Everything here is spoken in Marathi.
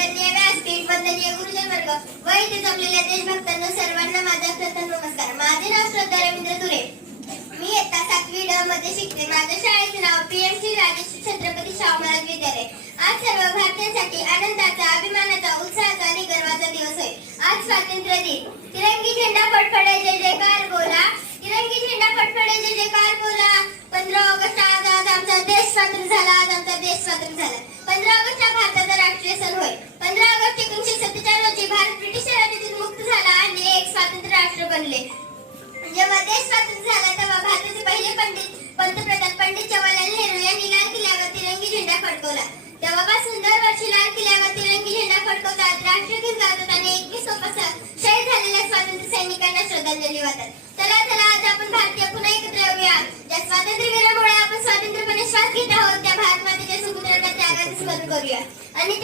व्यासपीठ वंदनीय गुरुजन वर्ग व इथे जमलेल्या देशभक्तांनो सर्वांना माझा प्रथम नमस्कार. माझे नाव श्रद्धा रवींद्र तुरे. मी इयत्ता 7वी ड मध्ये शिकते. माझ्या शाळेचे नाव पीएमसी राजश्री छत्रपती शाहू महाराज विद्यालय. आज सर्व भारतीयांसाठी आनंदाचा, अभिमानाचा, उत्साहाचा आणि गर्वाचा दिवस आहे. आज स्वातंत्र्य दिन. तिरंगी झेंडा फडफडे, जय जयकार बोला. तिरंगी झेंडा फडफडे, जय जयकार बोला. 15 ऑगस्ट आज आमचा देश स्वातंत्र्य झाला. आज आमचा देश स्वातंत्र्य झाला. 15 ऑगस्टला भारताचा